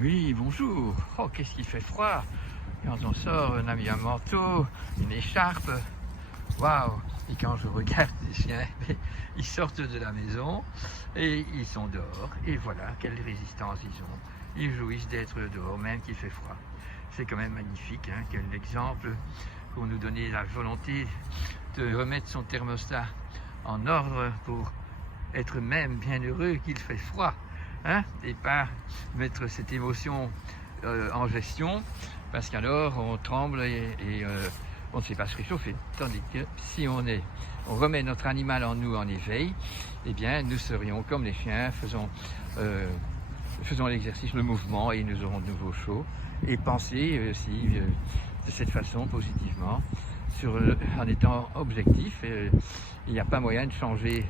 Oui, bonjour. Oh, qu'est-ce qu'il fait froid. Quand on sort, on a mis un manteau, une écharpe. Waouh. Et quand je regarde les chiens, ils sortent de la maison et ils sont dehors. Et voilà, quelle résistance ils ont. Ils jouissent d'être dehors, même qu'il fait froid. C'est quand même magnifique, hein, quel exemple pour nous donner la volonté de remettre son thermostat en ordre pour être même bien heureux qu'il fait froid. Hein, et pas mettre cette émotion en gestion, parce qu'alors on tremble et on ne sait pas se réchauffer. Tandis que si on remet notre animal en nous en éveil, eh bien nous serions comme les chiens, faisons l'exercice, le mouvement, et nous aurons de nouveau chaud. Et penser aussi de cette façon positivement, en étant objectif. Il n'y a pas moyen de changer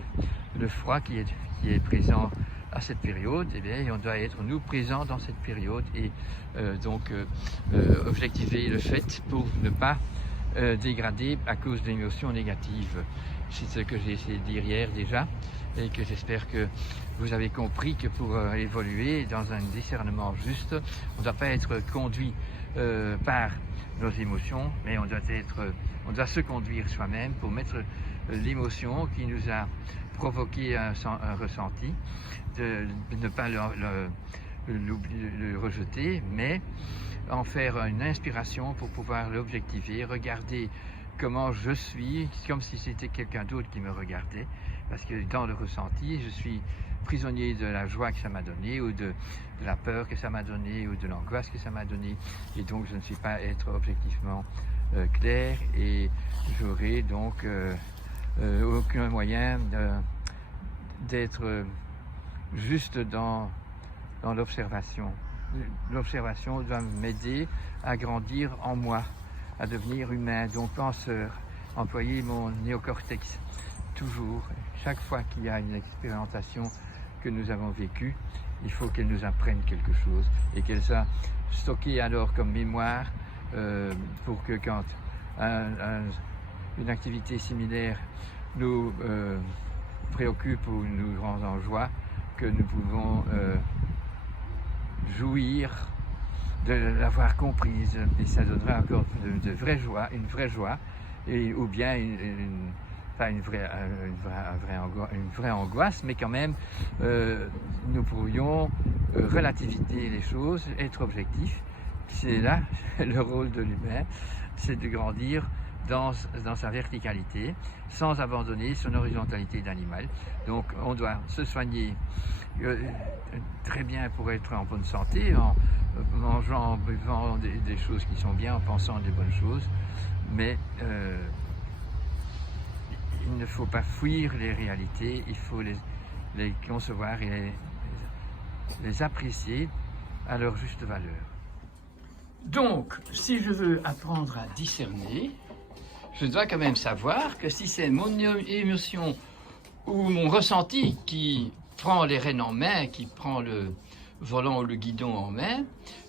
le froid qui est présent à cette période. Eh bien, on doit être nous présents dans cette période et objectiver le fait pour ne pas dégrader à cause d'émotions négatives. C'est ce que j'ai essayé de dire hier déjà, et que j'espère que vous avez compris que pour évoluer dans un discernement juste, on ne doit pas être conduit par nos émotions, mais on doit se conduire soi-même pour mettre l'émotion qui nous a provoqué un ressenti, de ne pas le rejeter, mais en faire une inspiration pour pouvoir l'objectiver, regarder comment je suis, comme si c'était quelqu'un d'autre qui me regardait, parce que dans le ressenti, je suis prisonnier de la joie que ça m'a donné, ou de la peur que ça m'a donné, ou de l'angoisse que ça m'a donné, et donc je ne suis pas être objectivement clair, et j'aurai donc aucun moyen d'être juste dans l'observation. L'observation doit m'aider à grandir en moi, à devenir humain, donc penseur, employer mon néocortex toujours. Chaque fois qu'il y a une expérimentation que nous avons vécue, il faut qu'elle nous apprenne quelque chose et qu'elle soit stockée alors comme mémoire pour que quand une activité similaire nous préoccupe ou nous rend en joie, que nous pouvons jouir de l'avoir comprise, et ça donnera encore de vraie joie, une vraie joie, ou bien pas une vraie angoisse, mais quand même nous pourrions relativiser les choses, être objectifs. C'est là le rôle de l'humain, c'est de grandir dans sa verticalité, sans abandonner son horizontalité d'animal. Donc on doit se soigner très bien pour être en bonne santé, en mangeant, en buvant des choses qui sont bien, en pensant des bonnes choses, mais il ne faut pas fuir les réalités, il faut les concevoir et les apprécier à leur juste valeur. Donc, si je veux apprendre à discerner, je dois quand même savoir que si c'est mon émotion ou mon ressenti qui prend les rênes en main, qui prend le volant ou le guidon en main,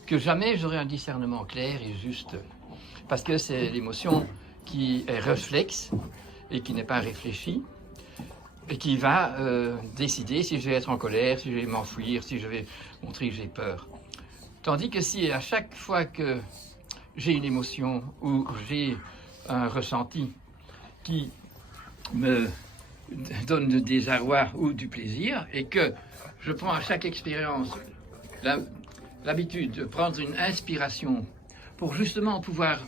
que jamais j'aurai un discernement clair et juste. Parce que c'est l'émotion qui est réflexe et qui n'est pas réfléchie, et qui va décider si je vais être en colère, si je vais m'enfuir, si je vais montrer que j'ai peur. Tandis que si à chaque fois que j'ai une émotion ou j'ai un ressenti qui me donne du désarroi ou du plaisir, et que je prends à chaque expérience l'habitude de prendre une inspiration pour justement pouvoir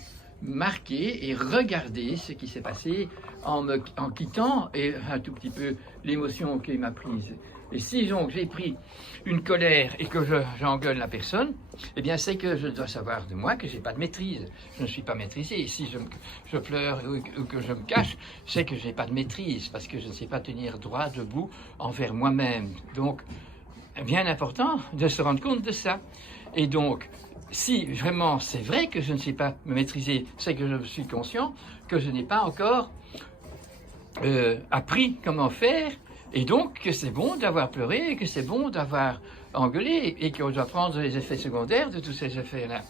marquer et regarder ce qui s'est passé en quittant et un tout petit peu l'émotion qui m'a prise. Et si donc j'ai pris une colère et que j'engueule la personne, eh bien c'est que je dois savoir de moi que j'ai pas de maîtrise. Je ne suis pas maîtrisé. Et si je pleure ou que je me cache, c'est que j'ai pas de maîtrise, parce que je ne sais pas tenir droit debout envers moi-même. Donc, bien important de se rendre compte de ça. Et donc, si vraiment c'est vrai que je ne sais pas me maîtriser, c'est que je suis conscient que je n'ai pas encore appris comment faire, et donc que c'est bon d'avoir pleuré, que c'est bon d'avoir engueulé, et qu'on doit prendre les effets secondaires de tous ces effets-là,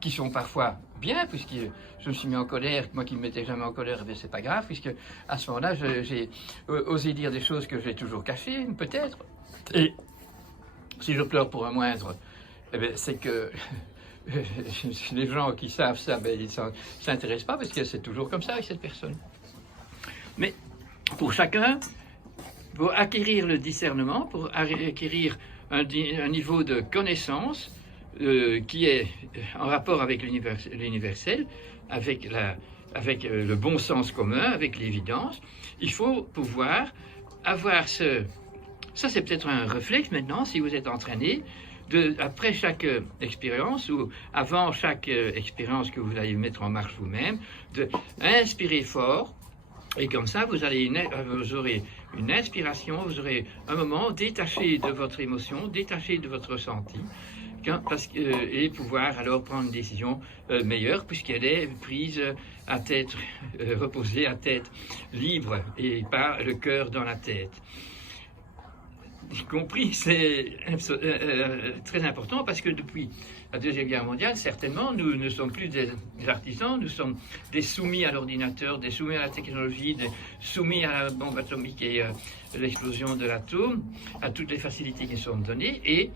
qui sont parfois bien, puisque je me suis mis en colère, moi qui ne m'étais jamais en colère, mais c'est pas grave, puisque à ce moment-là, j'ai osé dire des choses que j'ai toujours cachées, peut-être, et si je pleure pour un moindre, Eh bien, c'est que les gens qui savent ça, ben, ils ne s'intéressent pas parce que c'est toujours comme ça avec cette personne. Mais pour chacun, pour acquérir le discernement, pour acquérir un niveau de connaissance qui est en rapport avec l'universel, avec le bon sens commun, avec l'évidence, il faut pouvoir avoir ce... Ça, c'est peut-être un réflexe maintenant, si vous êtes entraîné, après chaque expérience ou avant chaque expérience que vous allez mettre en marche vous-même, d'inspirer fort. Et comme ça, vous aurez une inspiration, vous aurez un moment détaché de votre émotion, détaché de votre ressenti, et pouvoir alors prendre une décision meilleure, puisqu'elle est prise à tête reposée, à tête libre, et pas le cœur dans la tête. Y compris, c'est très important parce que depuis la Deuxième Guerre mondiale, certainement, nous ne sommes plus des artisans, nous sommes des soumis à l'ordinateur, des soumis à la technologie, des soumis à la bombe atomique et l'explosion de l'atome, à toutes les facilités qui sont données. Et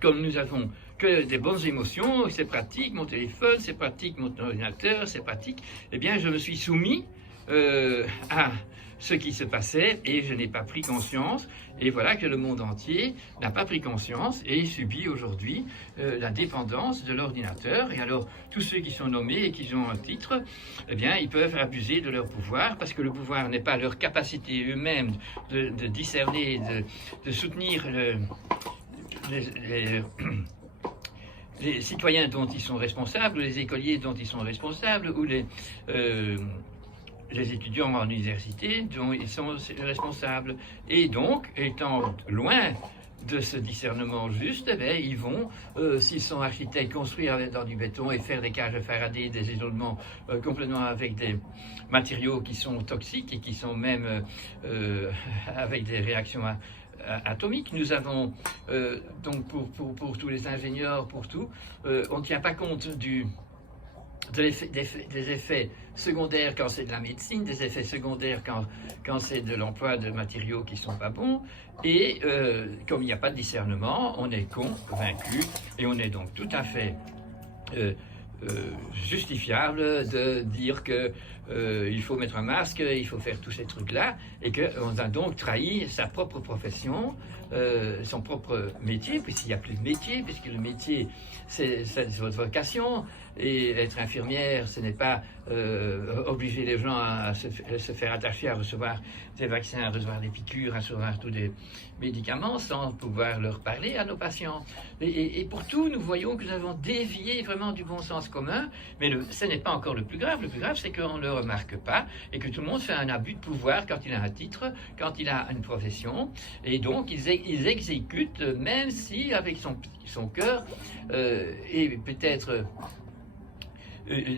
comme nous avons que des bonnes émotions, c'est pratique, mon téléphone, c'est pratique, mon ordinateur, c'est pratique, eh bien, je me suis soumis à ce qui se passait et je n'ai pas pris conscience. Et voilà que le monde entier n'a pas pris conscience et subit aujourd'hui la dépendance de l'ordinateur. Et alors, tous ceux qui sont nommés et qui ont un titre, eh bien, ils peuvent abuser de leur pouvoir parce que le pouvoir n'est pas leur capacité eux-mêmes de discerner, de soutenir les citoyens dont ils sont responsables, ou les écoliers dont ils sont responsables, ou les étudiants en université dont ils sont responsables. Et donc, étant loin de ce discernement juste, eh bien, ils vont, s'ils sont architectes, construire dans du béton et faire des cages Faraday, des isolements complètement avec des matériaux qui sont toxiques et qui sont même avec des réactions atomiques. Nous avons, donc pour tous les ingénieurs, pour tout, on ne tient pas compte des effets secondaires quand c'est de la médecine, des effets secondaires quand c'est de l'emploi de matériaux qui ne sont pas bons. Et comme il n'y a pas de discernement, on est convaincu et on est donc tout à fait justifiable de dire que il faut mettre un masque, il faut faire tous ces trucs-là, et qu'on a donc trahi sa propre profession, son propre métier, puisqu'il n'y a plus de métier, puisque le métier, c'est votre vocation, et être infirmière, ce n'est pas obliger les gens à se faire attacher, à recevoir des vaccins, à recevoir des piqûres, à recevoir tous des médicaments, sans pouvoir leur parler à nos patients. Et pour tout, nous voyons que nous avons dévié vraiment du bon sens commun, mais ce n'est pas encore le plus grave. Le plus grave, c'est qu'on ne le remarque pas, et que tout le monde fait un abus de pouvoir quand il a un titre, quand il a une profession, et donc ils exécutent, même si avec son cœur, et peut-être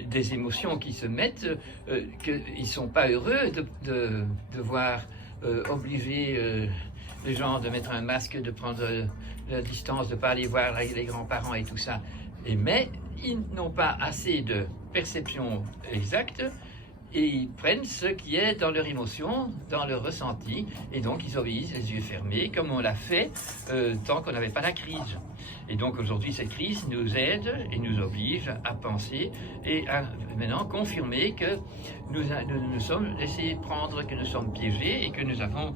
des émotions qui se mettent, qu'ils ne sont pas heureux de devoir obliger les gens de mettre un masque, de prendre la distance, de ne pas aller voir les grands-parents et tout ça. Mais ils n'ont pas assez de perception exacte et ils prennent ce qui est dans leur émotion, dans leur ressenti, et donc ils obéissent les yeux fermés, comme on l'a fait tant qu'on n'avait pas la crise. Et donc aujourd'hui, cette crise nous aide et nous oblige à penser et à maintenant confirmer que nous sommes laissés prendre, que nous sommes piégés et que nous avons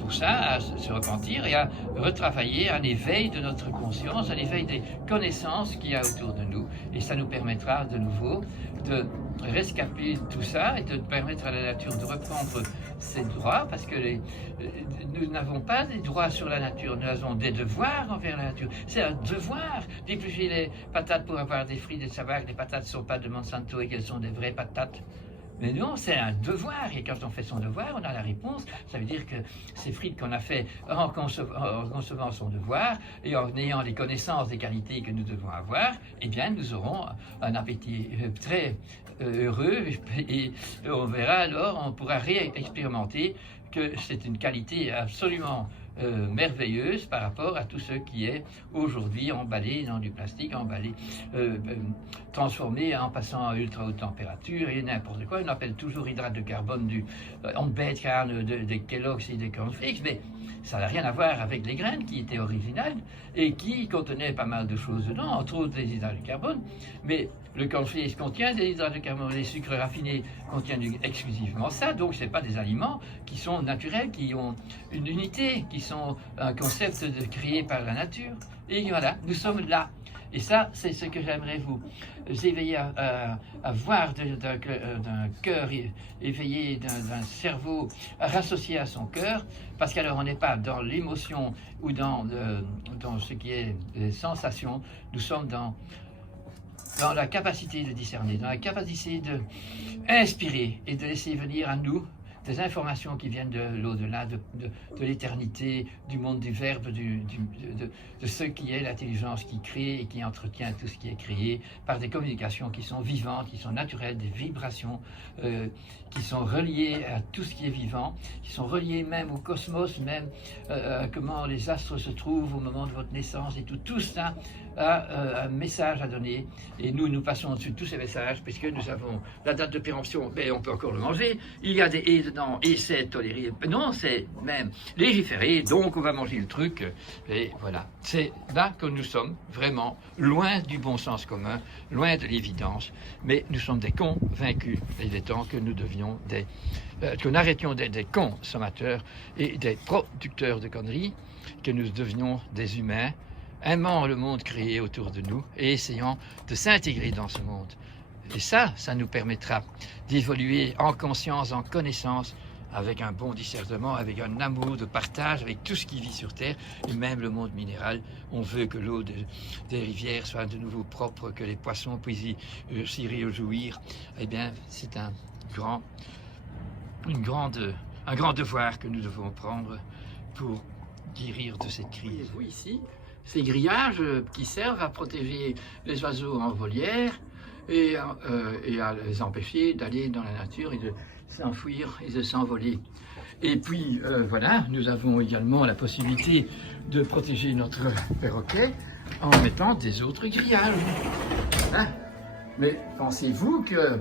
pour ça à se repentir et à retravailler un éveil de notre conscience, un éveil des connaissances qu'il y a autour de nous. Et ça nous permettra de nouveau de rescaper tout ça et de permettre à la nature de reprendre ses droits, parce que nous n'avons pas des droits sur la nature, nous avons des devoirs envers la nature. C'est un devoir d'éplucher les patates pour avoir des fruits, de savoir que les patates ne sont pas de Monsanto et qu'elles sont des vraies patates. Mais non, c'est un devoir, et quand on fait son devoir, on a la réponse. Ça veut dire que ces frites qu'on a fait en concevant son devoir et en ayant les connaissances des qualités que nous devons avoir, eh bien, nous aurons un appétit très heureux, et on verra alors, on pourra réexpérimenter que c'est une qualité absolument merveilleuse par rapport à tout ce qui est aujourd'hui emballé dans du plastique, emballé, transformé en passant à ultra haute température et n'importe quoi. On appelle toujours hydrate de carbone du embête-carne des Kellogg's et des cornflakes, mais ça n'a rien à voir avec les graines qui étaient originales et qui contenaient pas mal de choses dedans, entre autres les hydrates de carbone. Mais le cornflakes contient des hydrates de carbone, les sucres raffinés contiennent exclusivement ça, donc ce n'est pas des aliments qui sont naturels, qui ont une unité, qui sont un concept créé par la nature. Et voilà, nous sommes là. Et ça, c'est ce que j'aimerais vous éveiller à voir d'un cœur éveillé, d'un cerveau rassocié à son cœur, parce qu'alors on n'est pas dans l'émotion ou dans ce qui est les sensations, nous sommes dans la capacité de discerner, dans la capacité d'inspirer et de laisser venir à nous des informations qui viennent de l'au-delà, de l'éternité, du monde du Verbe, de ce qui est l'intelligence qui crée et qui entretient tout ce qui est créé, par des communications qui sont vivantes, qui sont naturelles, des vibrations qui sont reliées à tout ce qui est vivant, qui sont reliées même au cosmos, même comment les astres se trouvent au moment de votre naissance et tout ça a un message à donner. Et nous passons au-dessus de tous ces messages, puisque nous avons la date de péremption, mais on peut encore le manger. Il y a des et dedans, et c'est toléré. Non, c'est même légiféré, donc on va manger le truc. Et voilà. C'est là que nous sommes, vraiment, loin du bon sens commun, loin de l'évidence, mais nous sommes des convaincus. Il est temps que nous devions que nous arrêtions d'être des consommateurs et des producteurs de conneries, que nous devenions des humains, aimant le monde créé autour de nous et essayant de s'intégrer dans ce monde. Et ça nous permettra d'évoluer en conscience, en connaissance, avec un bon discernement, avec un amour de partage, avec tout ce qui vit sur Terre, et même le monde minéral. On veut que l'eau des rivières soit de nouveau propre, que les poissons puissent s'y réjouir. Eh bien, c'est un grand devoir que nous devons prendre pour guérir de cette crise. Vous ici, ces grillages qui servent à protéger les oiseaux en volière et à les empêcher d'aller dans la nature et de s'enfuir et de s'envoler. Et puis voilà, nous avons également la possibilité de protéger notre perroquet en mettant des autres grillages. Hein? Mais pensez-vous que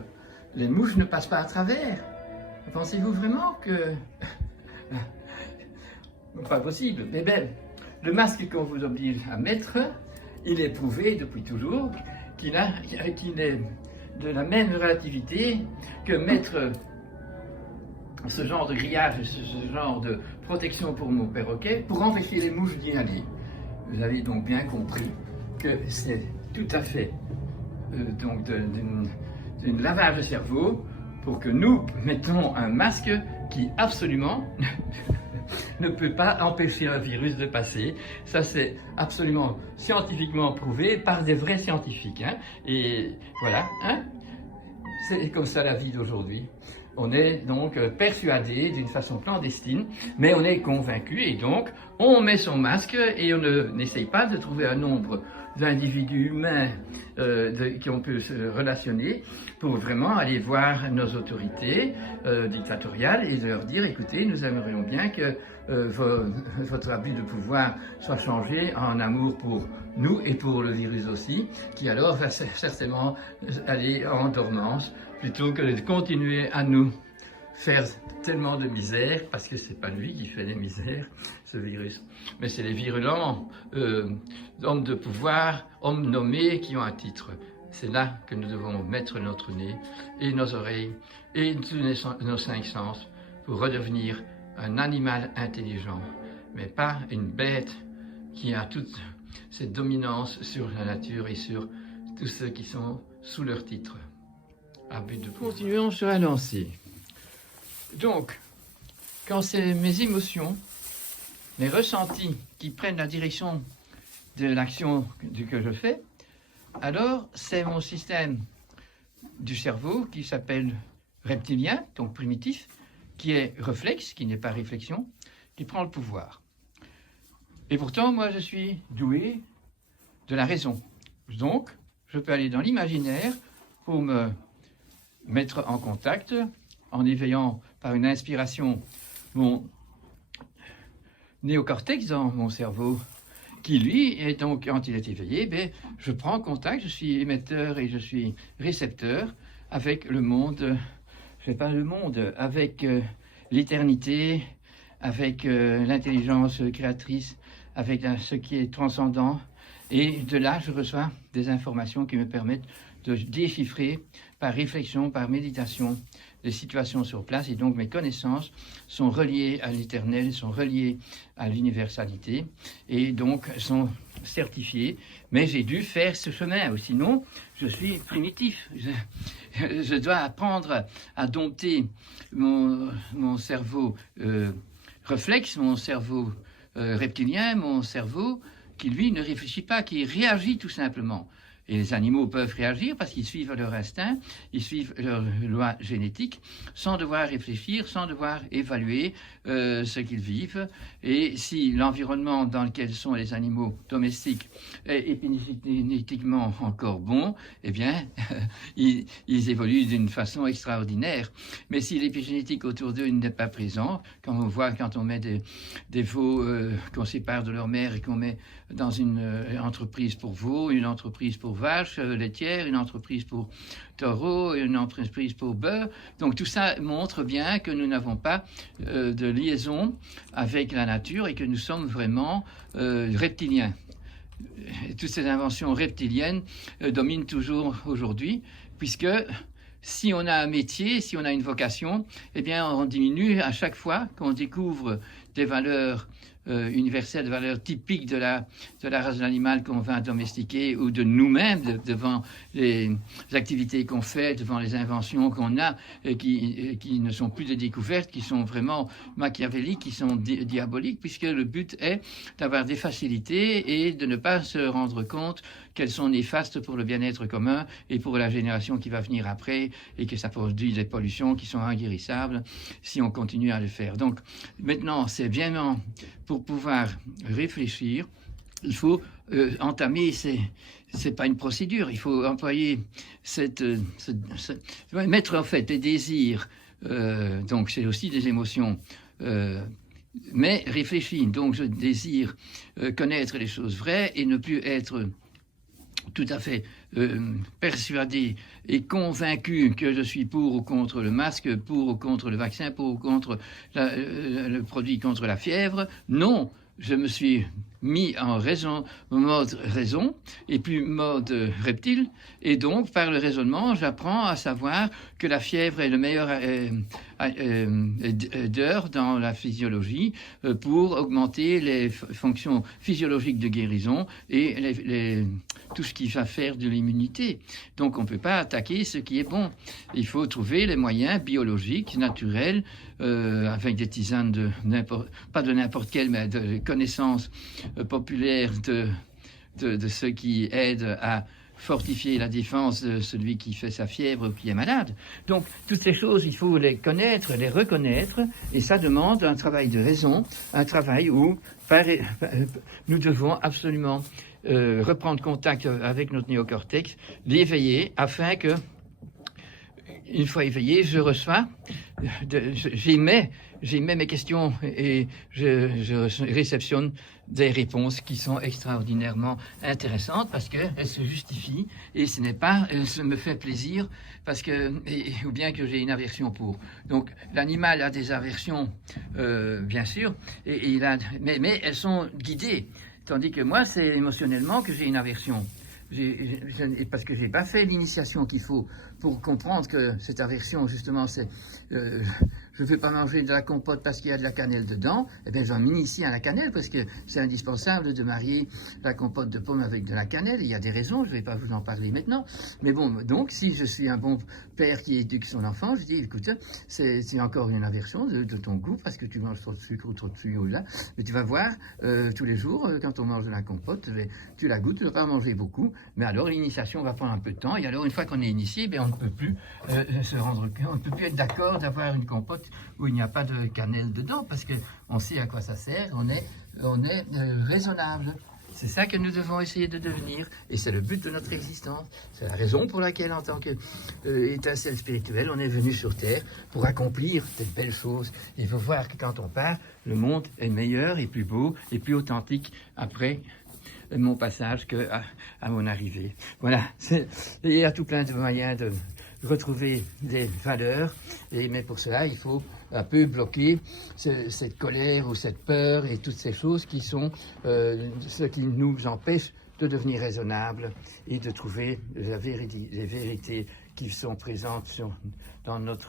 les mouches ne passent pas à travers? Pensez-vous vraiment que... Pas possible. Mais bien, le masque qu'on vous oblige à mettre, il est prouvé depuis toujours qu'il est de la même relativité que mettre ce genre de grillage, ce genre de protection pour mon perroquet, pour empêcher les mouches d'y aller. Vous avez donc bien compris que c'est tout à fait donc d'un lavage de cerveau pour que nous mettons un masque qui absolument ne peut pas empêcher un virus de passer. Ça, c'est absolument scientifiquement prouvé par des vrais scientifiques. Hein. Et voilà, hein. C'est comme ça la vie d'aujourd'hui. On est donc persuadé d'une façon clandestine, mais on est convaincu et donc on met son masque et on n'essaye pas de trouver un nombre d'individus humains qui on peut se relationner pour vraiment aller voir nos autorités dictatoriales et leur dire écoutez, nous aimerions bien que votre abus de pouvoir soit changé en amour pour nous et pour le virus aussi, qui alors va certainement aller en dormance plutôt que de continuer à nous faire tellement de misère, parce que c'est pas lui qui fait les misères, ce virus, mais c'est les virulents hommes de pouvoir, hommes nommés qui ont un titre. C'est là que nous devons mettre notre nez et nos oreilles et tous nos 5 sens pour redevenir un animal intelligent, mais pas une bête qui a toute cette dominance sur la nature et sur tous ceux qui sont sous leur titre. À but de continuons sur la lancée. Donc, quand c'est mes émotions, mes ressentis qui prennent la direction de l'action que je fais, alors c'est mon système du cerveau qui s'appelle reptilien, donc primitif, qui est réflexe, qui n'est pas réflexion, qui prend le pouvoir. Et pourtant, moi, je suis doué de la raison. Donc, je peux aller dans l'imaginaire pour me mettre en contact, en éveillant par une inspiration mon néocortex dans mon cerveau, qui lui, est donc, quand il est éveillé, ben, je prends contact, je suis émetteur et je suis récepteur avec le monde, je ne sais pas le monde, avec l'éternité, avec l'intelligence créatrice, avec ce qui est transcendant. Et de là, je reçois des informations qui me permettent de déchiffrer par réflexion, par méditation, les situations sur place. Et donc mes connaissances sont reliées à l'éternel, sont reliées à l'universalité et donc sont certifiées. Mais j'ai dû faire ce chemin, ou sinon je suis primitif. Je dois apprendre à dompter mon cerveau réflexe, mon cerveau reptilien, mon cerveau qui, lui, ne réfléchit pas, qui réagit tout simplement. Et les animaux peuvent réagir parce qu'ils suivent leur instinct, ils suivent leur loi génétique, sans devoir réfléchir, sans devoir évaluer ce qu'ils vivent. Et si l'environnement dans lequel sont les animaux domestiques est épigénétiquement encore bon, eh bien, ils évoluent d'une façon extraordinaire. Mais si l'épigénétique autour d'eux n'est pas présent, comme on voit quand on met des veaux qu'on sépare de leur mère et qu'on met dans une entreprise pour veaux, une entreprise pour vaches laitières, une entreprise pour taureaux, une entreprise pour bœufs. Donc tout ça montre bien que nous n'avons pas de liaison avec la nature et que nous sommes vraiment reptiliens. Toutes ces inventions reptiliennes dominent toujours aujourd'hui, puisque si on a un métier, si on a une vocation, eh bien on diminue à chaque fois qu'on découvre des valeurs universelle, de valeurs typiques de la race de l'animal qu'on va domestiquer ou de nous-mêmes devant les activités qu'on fait, devant les inventions qu'on a qui ne sont plus des découvertes, qui sont vraiment machiavéliques, qui sont diaboliques, puisque le but est d'avoir des facilités et de ne pas se rendre compte qu'elles sont néfastes pour le bien-être commun et pour la génération qui va venir après et que ça produit des pollutions qui sont inguérissables si on continue à le faire. Donc maintenant, c'est bien pour pouvoir réfléchir, il faut entamer, c'est pas une procédure, il faut employer mettre en fait des désirs, donc c'est aussi des émotions, mais réfléchir. Donc je désire connaître les choses vraies et ne plus être tout à fait persuadé et convaincu que je suis pour ou contre le masque, pour ou contre le vaccin, pour ou contre le produit contre la fièvre. Non, je me suis mis en mode raison et plus mode reptile, et donc par le raisonnement j'apprends à savoir que la fièvre est le meilleur d'heure dans la physiologie pour augmenter les fonctions physiologiques de guérison et tout ce qui va faire de l'immunité. Donc on ne peut pas attaquer ce qui est bon. Il faut trouver les moyens biologiques, naturels, avec des tisanes pas de n'importe quelle, mais de connaissances populaires de ceux qui aident à fortifier la défense de celui qui fait sa fièvre ou qui est malade. Donc toutes ces choses, il faut les connaître, les reconnaître, et ça demande un travail de raison, un travail où nous devons absolument reprendre contact avec notre néocortex, l'éveiller, afin que, une fois éveillé, je reçois, j'émets mes questions et je réceptionne des réponses qui sont extraordinairement intéressantes parce qu'elles se justifient et ce n'est pas, ça me fait plaisir parce que, ou bien que j'ai une aversion pour. Donc l'animal a des aversions, bien sûr, mais elles sont guidées. Tandis que moi, c'est émotionnellement que j'ai une aversion. Parce que je n'ai pas fait l'initiation qu'il faut pour comprendre que cette aversion, justement, c'est je ne veux pas manger de la compote parce qu'il y a de la cannelle dedans, eh bien, je vais m'initier à la cannelle parce que c'est indispensable de marier la compote de pomme avec de la cannelle. Il y a des raisons, je ne vais pas vous en parler maintenant. Mais bon, donc, si je suis un bon père qui éduque son enfant, je dis, écoute, c'est encore une aversion de ton goût parce que tu manges trop de sucre ou trop de sucre, là. Mais tu vas voir, tous les jours, quand on mange de la compote, tu la goûtes, tu ne vas pas manger beaucoup. Mais alors, l'initiation va prendre un peu de temps. Et alors, une fois qu'on est initié, on ne peut plus se rendre compte, on ne peut plus être d'accord d'avoir une compote où il n'y a pas de cannelle dedans, parce qu'on sait à quoi ça sert, on est raisonnable. C'est ça que nous devons essayer de devenir, et c'est le but de notre existence. C'est la raison pour laquelle, en tant qu'étincelle spirituelle, on est venu sur Terre pour accomplir cette belle chose. Il faut voir que quand on part, le monde est meilleur et plus beau et plus authentique après mon passage qu'à mon arrivée. Voilà, il y a tout plein de moyens de retrouver des valeurs, mais pour cela, il faut un peu bloquer cette colère ou cette peur et toutes ces choses qui sont ce qui nous empêche de devenir raisonnables et de trouver les vérités qui sont présentes dans notre